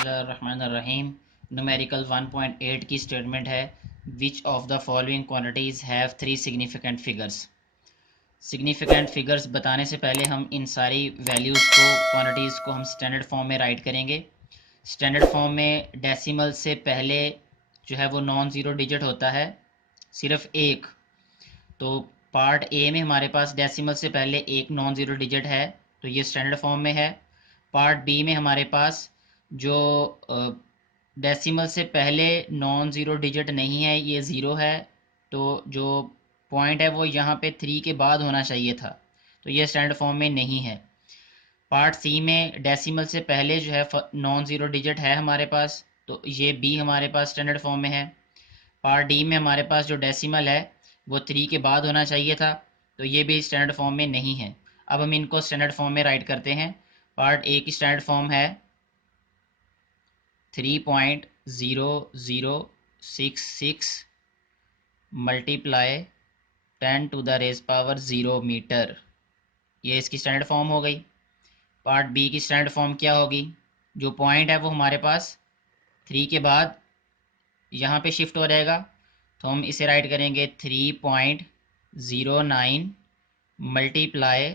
बिस्मिल्लाहिर्रहमानिर्रहीम। न्यूमेरिकल 1.8 की स्टेटमेंट है, विच of the following quantities have three significant figures. Significant figures बताने से पहले हम इन सारी वैल्यूज़ को, क्वांटिटीज़ को हम स्टैंडर्ड फॉर्म में राइट करेंगे। स्टैंडर्ड फॉर्म में डेसिमल से पहले जो है वो नॉन ज़ीरो डिजिट होता है, सिर्फ एक। तो पार्ट ए में हमारे पास डेसिमल से पहले एक नॉन ज़ीरो डिजिट है, तो ये स्टैंडर्ड फॉर्म में है। पार्ट बी में हमारे पास जो डेसिमल से पहले नॉन ज़ीरो डिजिट नहीं है, ये ज़ीरो है, तो जो पॉइंट है वो यहाँ पे 3 के बाद होना चाहिए था, तो ये स्टैंडर्ड फॉर्म में नहीं है। पार्ट सी में डेसिमल से पहले जो है नॉन ज़ीरो डिजिट है हमारे पास, तो ये बी हमारे पास स्टैंडर्ड फॉर्म में है। पार्ट डी में हमारे पास जो डेसिमल है वो 3 के बाद होना चाहिए था, तो ये भी स्टैंडर्ड फॉर्म में नहीं है। अब हम इनको स्टैंडर्ड फॉर्म में राइट करते हैं। पार्ट ए की स्टैंडर्ड फॉर्म है 3.0066 multiply 10 to the raise power 0 metre, ये इसकी स्टैंडर्ड फॉर्म हो गई। पार्ट बी की स्टैंडर्ड फॉर्म क्या होगी? जो पॉइंट है वो हमारे पास 3 के बाद यहाँ पे शिफ्ट हो जाएगा, तो हम इसे राइट करेंगे 3.09 multiply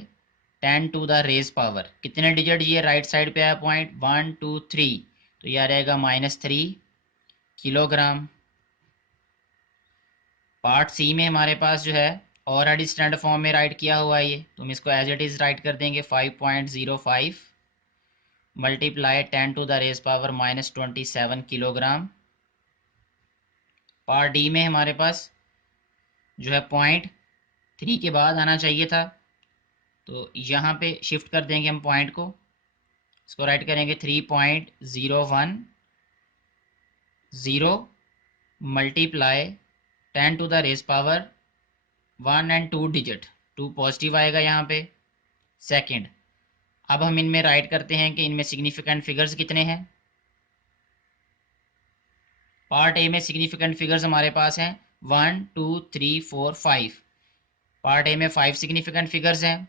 10 to the raise power, कितने डिजिट ये राइट साइड पे आया पॉइंट, 1 2 3, तो यह रहेगा -3 किलोग्राम। पार्ट सी में हमारे पास जो है ऑलरेडी स्टैंडर्ड फॉर्म में राइट किया हुआ है, ये तो हम इसको एज इट इज़ राइट कर देंगे 5.05 multiply 10 to the raise power -27 kilogram. Part D में हमारे पास जो है पॉइंट 3 के बाद आना चाहिए था, तो यहाँ पे शिफ्ट कर देंगे हम पॉइंट को, इसको राइट करेंगे 3.010 multiply 10 to the raise power 1 and 2 digit, 2 positive आएगा यहाँ पे सेकंड। अब हम इनमें राइट करते हैं कि इनमें सिग्निफिकेंट फिगर्स कितने हैं। पार्ट ए में सिग्निफिकेंट फिगर्स हमारे पास हैं 1 2 3 4 5। पार्ट ए में 5 सिग्निफिकेंट फिगर्स हैं।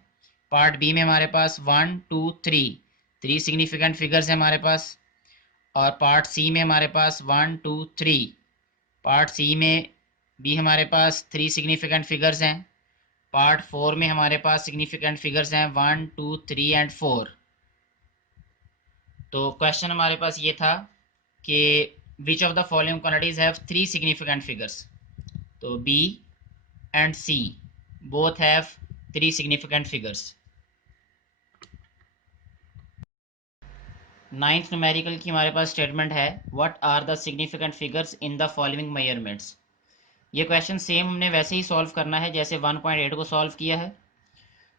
पार्ट बी में हमारे पास 1 2 3 सिग्निफिकेंट फिगर्स हैं हमारे पास। और पार्ट सी में हमारे पास 1 2 3। पार्ट सी में भी हमारे पास 3 सिग्निफिकेंट फिगर्स हैं। पार्ट 4 में हमारे पास सिग्निफिकेंट फिगर्स हैं 1 2 3 एंड 4। तो क्वेश्चन हमारे पास ये था कि which of the following quantities have 3 significant figures. तो B and C both have 3 significant figures. Ninth numerical की हमारे पास स्टेटमेंट है, what are the significant figures in the following measurements. ये क्वेश्चन सेम हमने वैसे ही सॉल्व करना है जैसे 1.8 को सॉल्व किया है।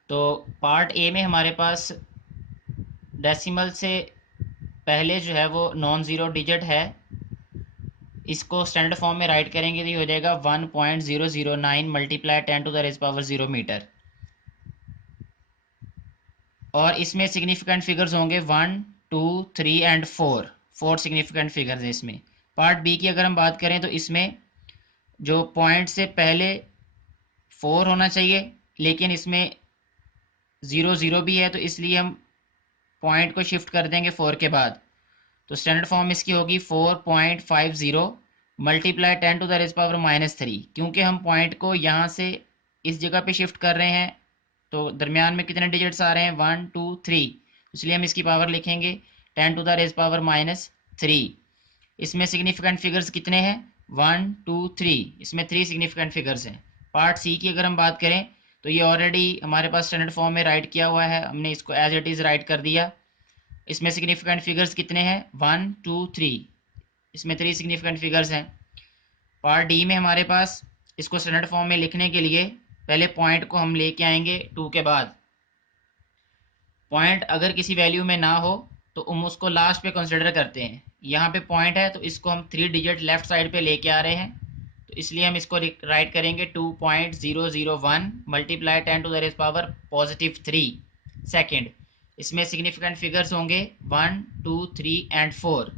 तो पार्ट ए में हमारे पास डेसिमल से पहले जो है वो नॉन ज़ीरो डिजिट है, इसको स्टैंडर्ड फॉर्म में राइट करेंगे तो ये हो जाएगा 1.009 multiply 10 to the raise power 0 metre. और इसमें सिग्निफिकेंट फिगर्स होंगे 1 2 3 एंड 4 सिग्निफिकेंट फिगर्स हैं इसमें। पार्ट बी की अगर हम बात करें तो इसमें जो पॉइंट से पहले 4 होना चाहिए, लेकिन इसमें 0 0 भी है, तो इसलिए हम पॉइंट को शिफ्ट कर देंगे 4 के बाद। तो स्टैंडर्ड फॉर्म इसकी होगी 4.50 multiply 10 to the raise power -3। क्योंकि हम पॉइंट को यहाँ से इस जगह पे शिफ्ट कर रहे हैं, तो दरमियान में कितने डिजिट्स आ रहे हैं 1 2 3, इसलिए हम इसकी पावर लिखेंगे 10 टू द रेज पावर -3। इसमें सिग्निफिकेंट फिगर्स कितने हैं 1 2 3, इसमें 3 सिग्निफिकेंट फिगर्स हैं। पार्ट सी की अगर हम बात करें तो ये ऑलरेडी हमारे पास स्टैंडर्ड फॉर्म में राइट किया हुआ है, हमने इसको एज इट इज़ राइट कर दिया। इसमें सिग्निफिकेंट फिगर्स कितने हैं 1 2 3, इसमें 3 सिग्निफिकेंट फिगर्स हैं। पार्ट डी में हमारे पास इसको स्टैंडर्ड फॉर्म में लिखने के लिए पहले पॉइंट को हम लेके आएंगे 2 के बाद। पॉइंट अगर किसी वैल्यू में ना हो तो हम उसको लास्ट पे कंसिडर करते हैं। यहाँ पे पॉइंट है तो इसको हम 3 डिजिट लेफ्ट साइड पे लेके आ रहे हैं, तो इसलिए हम इसको राइट करेंगे 2.001 multiply 10 to the raise power +3 second. इसमें सिग्निफिकेंट फिगर्स होंगे 1 2 3 एंड 4।